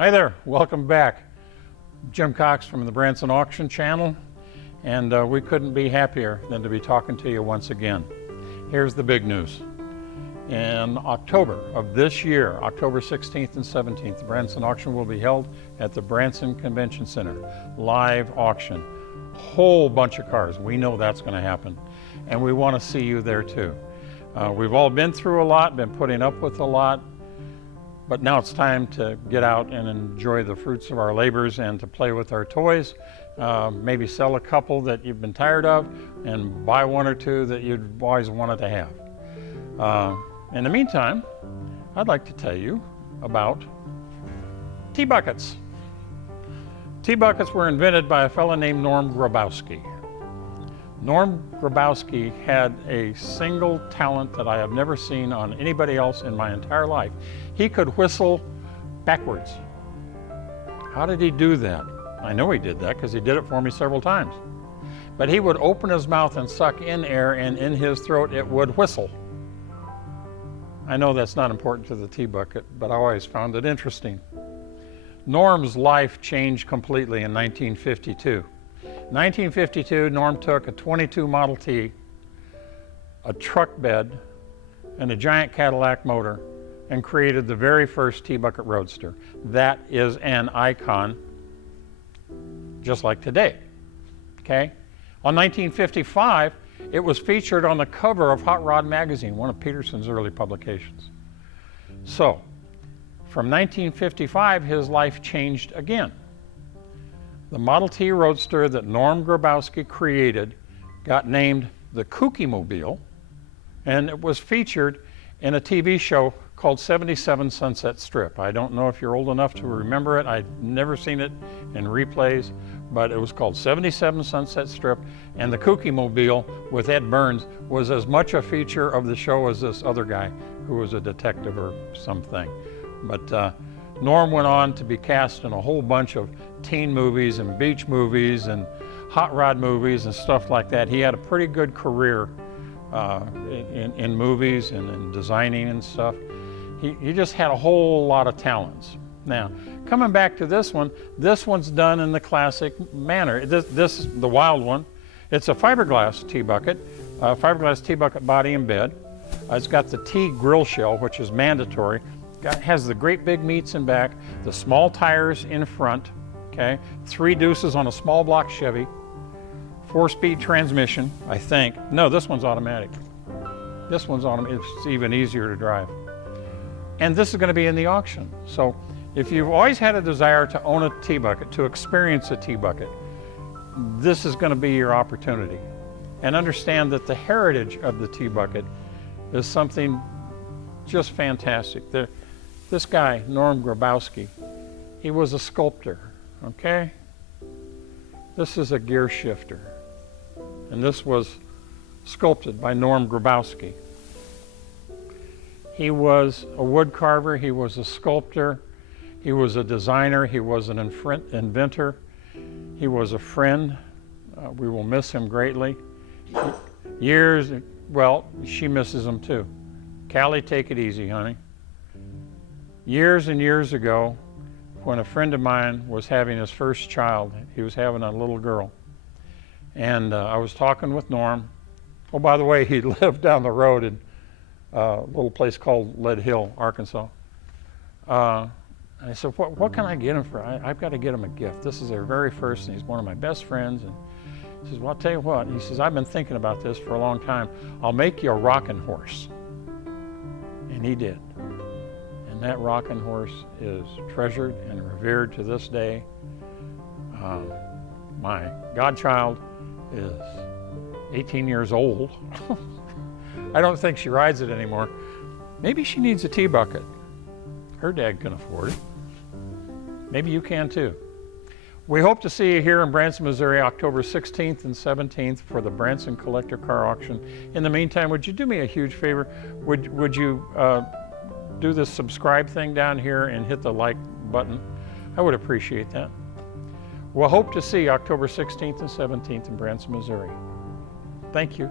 Hi there, welcome back. Jim Cox from the Branson Auction Channel, and we couldn't be happier than to be talking to you once again. Here's the big news. In October of this year, October 16th and 17th, the Branson Auction will be held at the Branson Convention Center. Live auction. Whole bunch of cars. We know that's going to happen. And we want to see you there too. We've all been through a lot, been putting up with a lot, but now it's time to get out and enjoy the fruits of our labors and to play with our toys. Maybe sell a couple that you've been tired of and buy one or two that you've always wanted to have. In the meantime, I'd like to tell you about tea buckets. Tea buckets were invented by a fellow named Norm Grabowski. Norm Grabowski had a single talent that I have never seen on anybody else in my entire life. He could whistle backwards. How did he do that? I know he did that because he did it for me several times. But he would open his mouth and suck in air, and in his throat it would whistle. I know that's not important to the tea bucket, but I always found it interesting. Norm's life changed completely in 1952. 1952, Norm took a 22 Model T, a truck bed, and a giant Cadillac motor and created the very first tea bucket roadster. That is an icon, just like today, okay? On 1955, it was featured on the cover of Hot Rod magazine, one of Peterson's early publications. So, from 1955, his life changed again. The Model T Roadster that Norm Grabowski created got named the Kooky Mobile, and it was featured in a TV show called 77 Sunset Strip. I don't know if you're old enough to remember it. I've never seen it in replays, but it was called 77 Sunset Strip, and the Kooky Mobile with Ed Burns was as much a feature of the show as this other guy who was a detective or something. But Norm went on to be cast in a whole bunch of teen movies and beach movies and hot rod movies and stuff like that. He had a pretty good career in movies and in designing and stuff. He just had a whole lot of talents. Now, coming back to this one's done in the classic manner. This is the wild one. It's a fiberglass tea bucket, fiberglass tea bucket body and bed. It's got the tea grill shell, which is mandatory. Has the great big meats in back, the small tires in front, okay? 3 deuces on a small block Chevy, 4-speed transmission, I think. No, this one's automatic. This one's automatic. It's even easier to drive. And this is going to be in the auction. So if you've always had a desire to own a tea bucket, to experience a tea bucket, this is going to be your opportunity. And understand that the heritage of the tea bucket is something just fantastic. This guy, Norm Grabowski, he was a sculptor, okay? This is a gear shifter. And this was sculpted by Norm Grabowski. He was a wood carver, he was a sculptor, he was a designer, he was an inventor, he was a friend. We will miss him greatly. Well, she misses him too. Callie, take it easy, honey. Years and years ago, when a friend of mine was having his first child, he was having a little girl. And I was talking with Norm. Oh, by the way, he lived down the road in a little place called Lead Hill, Arkansas. I said, what can I get him for? I've got to get him a gift. This is their very first, and he's one of my best friends. And he says, well, I'll tell you what. He says, I've been thinking about this for a long time. I'll make you a rocking horse. And he did. And that rocking horse is treasured and revered to this day. My godchild is 18 years old. I don't think she rides it anymore. Maybe she needs a tea bucket. Her dad can afford it. Maybe you can too. We hope to see you here in Branson, Missouri, October 16th and 17th for the Branson Collector Car Auction. In the meantime, would you do me a huge favor? Would you do this subscribe thing down here and hit the like button? I would appreciate that. We'll hope to see you October 16th and 17th in Branson, Missouri. Thank you.